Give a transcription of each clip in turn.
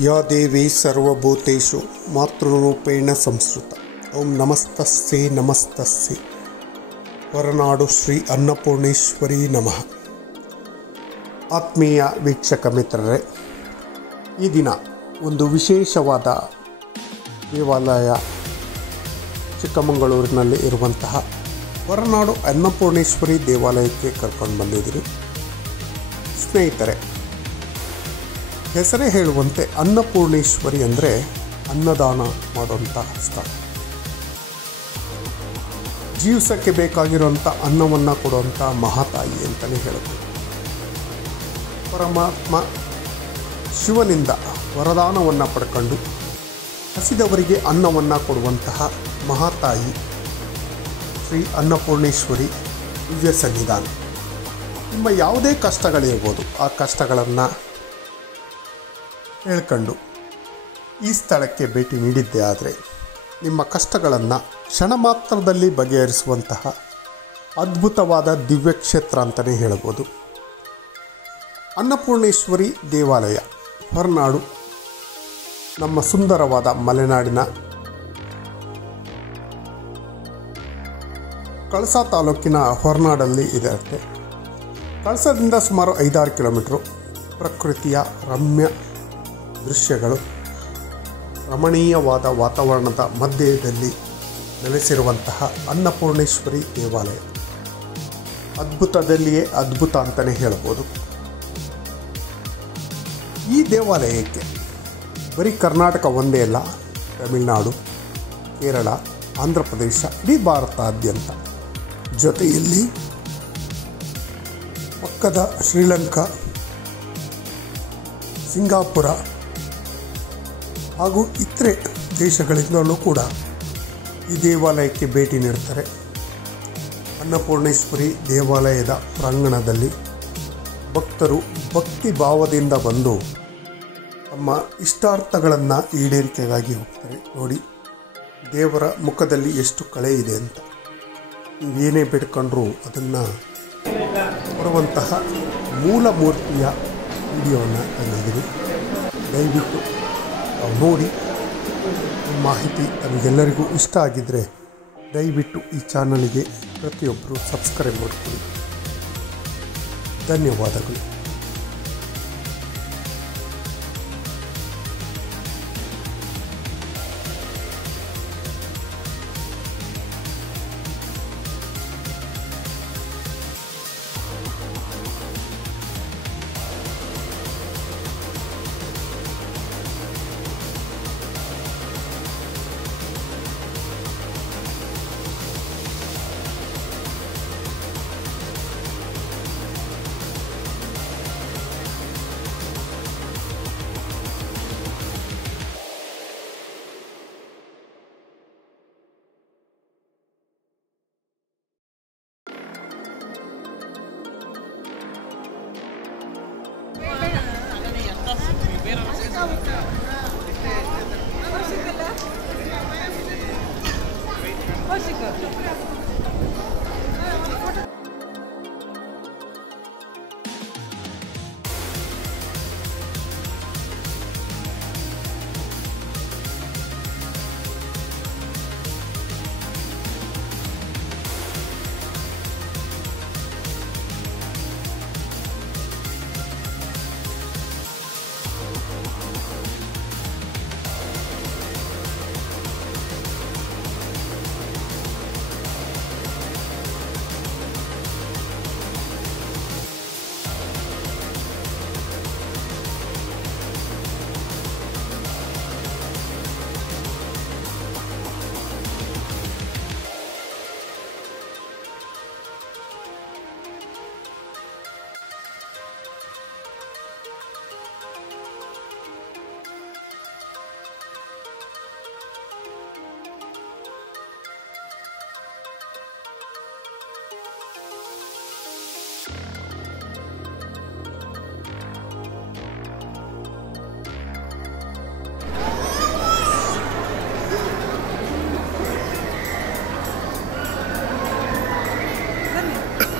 या देवी सर्वभूतेषु मातृरूपेण संस्कृता ओं नमस्तस्यै नमस्तस्यै ಹೊರನಾಡು ಶ್ರೀ ಅನ್ನಪೂರ್ಣೇಶ್ವರಿ ನಮಃ. ಆತ್ಮೀಯ ವೀಕ್ಷಕ ಮಿತ್ರರೇ, ಈ ದಿನ ಒಂದು ವಿಶೇಷವಾದ ದೇವಾಲಯ ಚಿಕ್ಕಮಗಳೂರಿನಲ್ಲಿ ಇರುವಂತಹ ಹೊರನಾಡು ಅನ್ನಪೂರ್ಣೇಶ್ವರಿ ದೇವಾಲಯಕ್ಕೆ ಕರ್ಕೊಂಡು ಬಂದಿದ್ದೀನಿ. ಸ್ನೇಹಿತರೆ, ಹೆಸರೇ ಹೇಳುವಂತೆ ಅನ್ನಪೂರ್ಣೇಶ್ವರಿ ಅಂದರೆ ಅನ್ನದಾನ ಮಾಡುವಂತಹ ಸ್ಥಳ. ಜೀವಿಸಕ್ಕೆ ಬೇಕಾಗಿರುವಂಥ ಅನ್ನವನ್ನು ಕೊಡುವಂಥ ಮಹಾತಾಯಿ ಅಂತಲೇ ಹೇಳಬಹುದು. ಪರಮಾತ್ಮ ಶಿವನಿಂದ ವರದಾನವನ್ನು ಪಡ್ಕೊಂಡು ಹಸಿದವರಿಗೆ ಅನ್ನವನ್ನು ಕೊಡುವಂತಹ ಮಹಾತಾಯಿ ಶ್ರೀ ಅನ್ನಪೂರ್ಣೇಶ್ವರಿ ದಿವ್ಯ ಸನ್ನಿಧಾನ. ನಿಮ್ಮ ಯಾವುದೇ ಕಷ್ಟಗಳಿರ್ಬೋದು, ಆ ಕಷ್ಟಗಳನ್ನು ಹೇಳ್ಕೊಂಡು ಈ ಸ್ಥಳಕ್ಕೆ ಭೇಟಿ ನೀಡಿದ್ದೇ ಆದರೆ ನಿಮ್ಮ ಕಷ್ಟಗಳನ್ನು ಕ್ಷಣ ಮಾತ್ರದಲ್ಲಿ ಬಗೆಹರಿಸುವಂತಹ ಅದ್ಭುತವಾದ ದಿವ್ಯಕ್ಷೇತ್ರ ಅಂತಲೇ ಹೇಳಬಹುದು. ಅನ್ನಪೂರ್ಣೇಶ್ವರಿ ದೇವಾಲಯ ಹೊರನಾಡು, ನಮ್ಮ ಸುಂದರವಾದ ಮಲೆನಾಡಿನ ಕಳಸ ತಾಲೂಕಿನ ಹೊರನಾಡಲ್ಲಿ ಇರುತ್ತೆ. ಕಳಸದಿಂದ ಸುಮಾರು 5-6 ಕಿಲೋಮೀಟ್ರು. ಪ್ರಕೃತಿಯ ರಮ್ಯ ದೃಶ್ಯಗಳು, ರಮಣೀಯವಾದ ವಾತಾವರಣದ ಮಧ್ಯದಲ್ಲಿ ನೆಲೆಸಿರುವಂತಹ ಅನ್ನಪೂರ್ಣೇಶ್ವರಿ ದೇವಾಲಯ ಅದ್ಭುತದಲ್ಲಿಯೇ ಅದ್ಭುತ ಅಂತಲೇ ಹೇಳಬಹುದು. ಈ ದೇವಾಲಯಕ್ಕೆ ಬರೀ ಕರ್ನಾಟಕ ಒಂದೇ ಅಲ್ಲ, ತಮಿಳುನಾಡು, ಕೇರಳ, ಆಂಧ್ರ ಪ್ರದೇಶ, ಇಡೀ ಭಾರತಾದ್ಯಂತ, ಜೊತೆಯಲ್ಲಿ ಪಕ್ಕದ ಶ್ರೀಲಂಕಾ, ಸಿಂಗಾಪುರ ಹಾಗೂ ಇತರೆ ದೇಶಗಳಿಂದಲೂ ಕೂಡ ಈ ದೇವಾಲಯಕ್ಕೆ ಭೇಟಿ ನೀಡ್ತಾರೆ. ಅನ್ನಪೂರ್ಣೇಶ್ವರಿ ದೇವಾಲಯದ ಪ್ರಾಂಗಣದಲ್ಲಿ ಭಕ್ತರು ಭಕ್ತಿ ಭಾವದಿಂದ ಬಂದು ತಮ್ಮ ಇಷ್ಟಾರ್ಥಗಳನ್ನು ಈಡೇರಿಕೆಗಾಗಿ ಹೋಗ್ತಾರೆ. ನೋಡಿ, ದೇವರ ಮುಖದಲ್ಲಿ ಎಷ್ಟು ಕಳೆ ಇದೆ ಅಂತ. ನೀವೇನೇ ಬೇಡ್ಕೊಂಡ್ರೂ ಅದನ್ನು ಕೊಡುವಂತಹ ಮೂಲ ಮೂರ್ತಿಯ ವಿಡಿಯೋವನ್ನು ತಂದಿದ್ದೀನಿ. ದಯವಿಟ್ಟು ನೋಡಿ. ಈ ಮಾಹಿತಿ ನಮಗೆಲ್ಲರಿಗೂ ಇಷ್ಟ ಆಗಿದ್ದರೆ ದಯವಿಟ್ಟು ಈ ಚಾನಲ್ಗೆ ಪ್ರತಿಯೊಬ್ಬರು ಸಬ್ಸ್ಕ್ರೈಬ್ ಮಾಡಿಕೊಳ್ಳಿ. ಧನ್ಯವಾದಗಳು.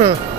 Huh.